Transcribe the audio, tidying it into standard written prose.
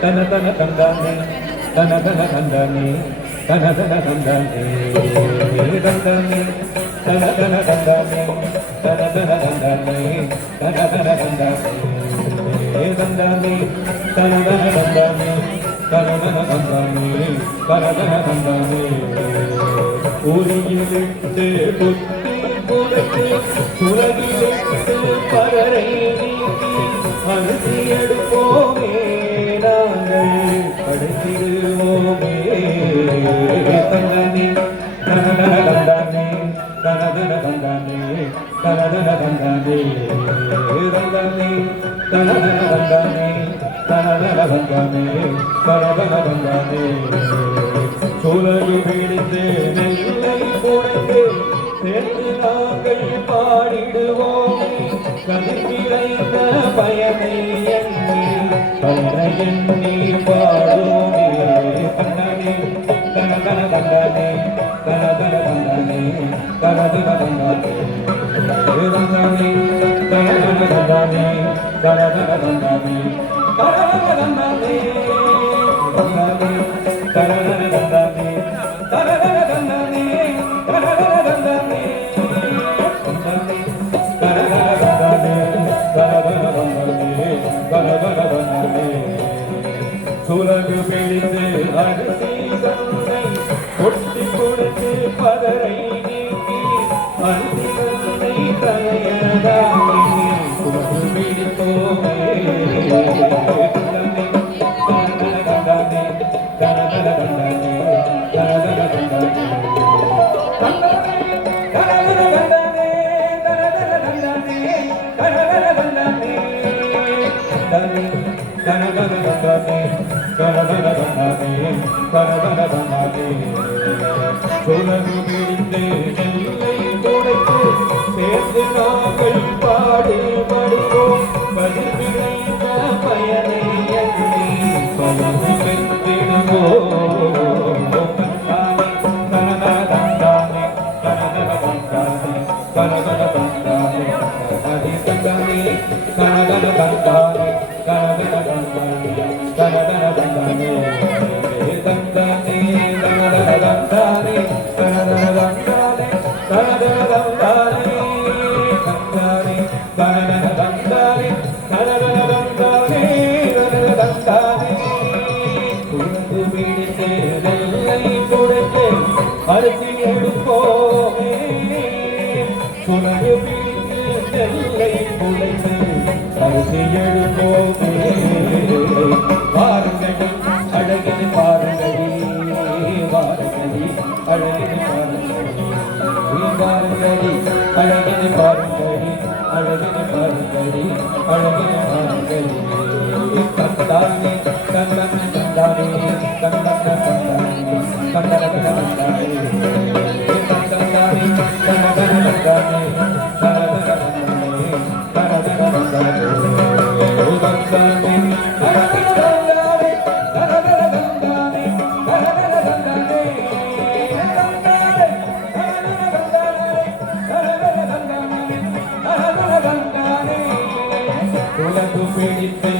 தன தன தந்தானே தன தன தந்தானே தன தன தந்தானே தந்தானே தன தன தந்தானே தன தன தந்தானே தன தன தந்தானே தந்தானே தன தன தந்தானே தன தன தந்தானே தன தன தந்தானே ஊரியிலிட்டு புத்தி புரட்டு உலகிலிட்டு பரரை நீக்கி அரிசி எடுப்போமே நாங்கள் படைத்திடுவோமே தந்தானே தனதன தந்தானே தனதன தந்தானே தனதன தந்தானே தந்தானே தனதன தந்தானே தனதன தந்தானே தனதன தந்தானே சோழரு பிடித்து நெல்லை புடைந்து சேர்த்து நாங்கள் பாடிடுவோமே கதிர்கிளைந்த பயனை எண்ணி பயனை எண்ணி பாடுவோமே தந்தானே தனதன தந்தானே தனதன தந்தானே தனதன தந்தானே தந்தானே தனதன தந்தானே தனதன தந்தானே தனதன தந்தானே தந்தானே தனதன தந்தானே தனதன தந்தானே தனதன தந்தானே தந்தானே தனதன தந்தானே தனதன தந்தானே தனதன தந்தானே சுலகு பிடித்து அரிசி தன்னை கொட்டி கொடுத்து பதரை நீக்கி அரிசி தன்னை தனையதாமே சுலகு பிடித்தோமே தந்தானே தனதன தந்தானே தனதன தந்தானே தனதன தந்தானே தந்தானே தனதன தந்தானே தனதன தந்தானே தனதன தந்தானே தந்தானே தனதன தந்தானே தனதன தந்தானே தனதன தந்தானே சுலகு பிடித்து நெல்லை துடைத்து சேர்ந்து நாங்கள் பாடுபடுவோம் பதில் விளைந்த பயனை எண்ணி பலனை பெற்றிடுவோம் தனதன தந்தானே தனதன தந்தானே தனதன தந்தானே தனதன தந்தானே தனதன தந்தானே தனதன தந்தானே தந்தானே தனதன தந்தானே தனதன தந்தானே தனதன தந்தானே தந்தானே தனதன தந்தானே தனதன தந்தானே தனதன தந்தானே குழந்து பிடித்து நெல்லை துடைத்து அரிசி எடுப்போமே சுலகு பிடித்து நெல்லை துடைத்து அரிசி எடுப்போமே வாருங்கடி அழகினை பாருங்கடி வாருங்கடி அழகினை பாருங்கடி வாருங்கடி அழகினை பாருங்கடி அழகினை பாருங்கடி அழகினை பாருங்கடி தந்தானே தந்தன தந்தானே தந்தன தந்தானே தந்தன தந்தானே தந்தானே தனதன தந்தானே தனதன தந்தானே தனதன தந்தானே தந்தானே உலகு பிடித்து